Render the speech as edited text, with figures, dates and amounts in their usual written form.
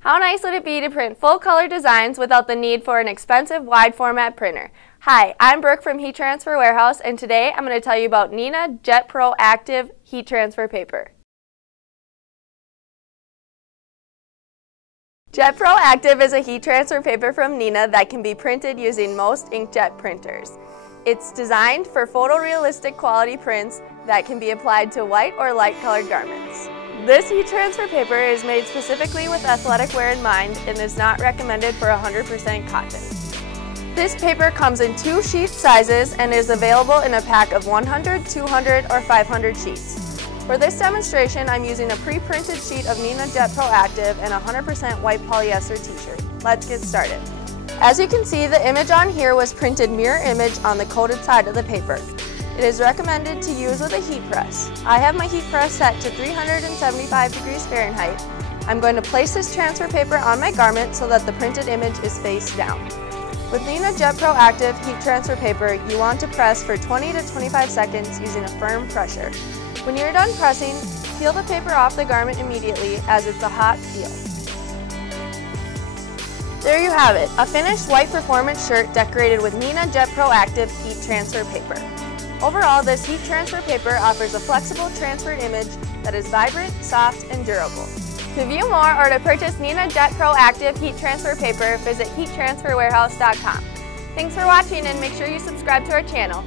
How nice would it be to print full color designs without the need for an expensive wide format printer? Hi, I'm Brooke from Heat Transfer Warehouse, and today I'm going to tell you about Neenah Jet-Pro Active heat transfer paper. Jet-Pro Active is a heat transfer paper from Neenah that can be printed using most inkjet printers. It's designed for photorealistic quality prints that can be applied to white or light colored garments. This heat transfer paper is made specifically with athletic wear in mind and is not recommended for 100% cotton. This paper comes in 2 sheet sizes and is available in a pack of 100, 200, or 500 sheets. For this demonstration, I'm using a pre-printed sheet of Neenah Jet-Pro Active and a 100% white polyester t-shirt. Let's get started. As you can see, the image on here was printed mirror image on the coated side of the paper. It is recommended to use with a heat press. I have my heat press set to 375 degrees Fahrenheit. I'm going to place this transfer paper on my garment so that the printed image is face down. With Neenah Jet-Pro Active heat transfer paper, you want to press for 20 to 25 seconds using a firm pressure. When you're done pressing, peel the paper off the garment immediately as it's a hot peel. There you have it, a finished white performance shirt decorated with Neenah Jet-Pro Active heat transfer paper. Overall, this heat transfer paper offers a flexible transferred image that is vibrant, soft, and durable. To view more or to purchase Neenah Jet-Pro Active heat transfer paper, visit heattransferwarehouse.com. Thanks for watching, and make sure you subscribe to our channel.